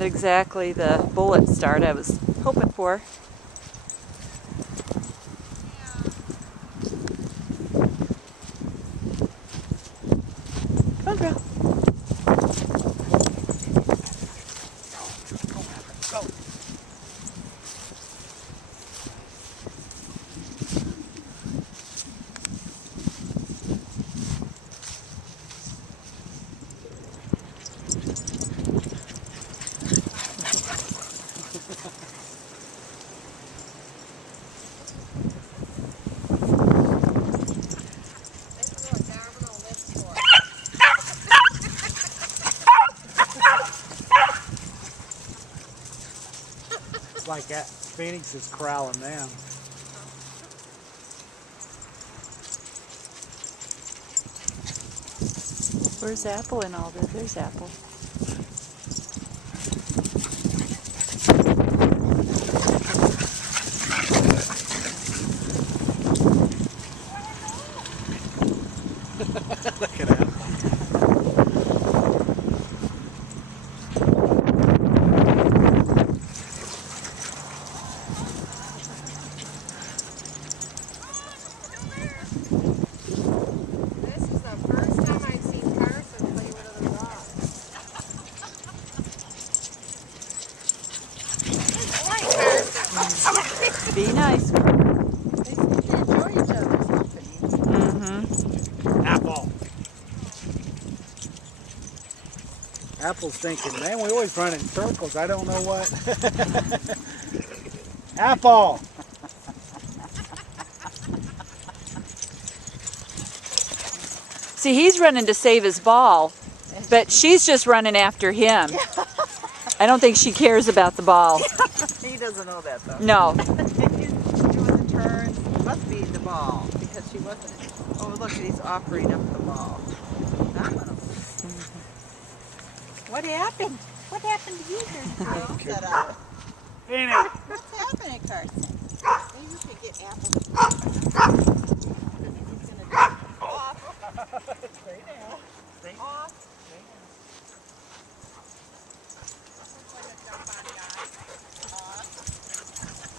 not exactly the bullet start I was hoping for. Come on, girl. Go. Like that, Pheonix is corralling them. Where's Apple in all this? There's Apple. Look at Apple. Be nice. They seem to enjoy each other's company. Mm-hmm. Apple. Apple's thinking, man, we always run in circles. I don't know what. Apple. See, he's running to save his ball, but she's just running after him. I don't think she cares about the ball. He doesn't know that though. No. He's doing the turns. Must be the ball because she wasn't. Oh look, he's offering up the ball. That one. What happened? What happened to you here? Set up. Pheonix. What's happening, Carson? Maybe we could get Apple. He's gonna do off. Stay down. Stay Off.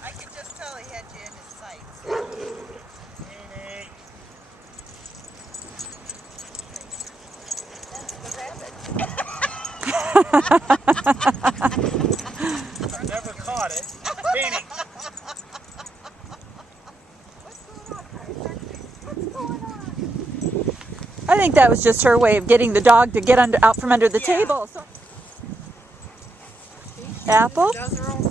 I can just tell he had you in his sights. Pheonix. That's the rabbit. I never caught it. Pheonix. What's going on, Carson? What's going on? I think that was just her way of getting the dog to get out from under the table. So, Apple? Does her own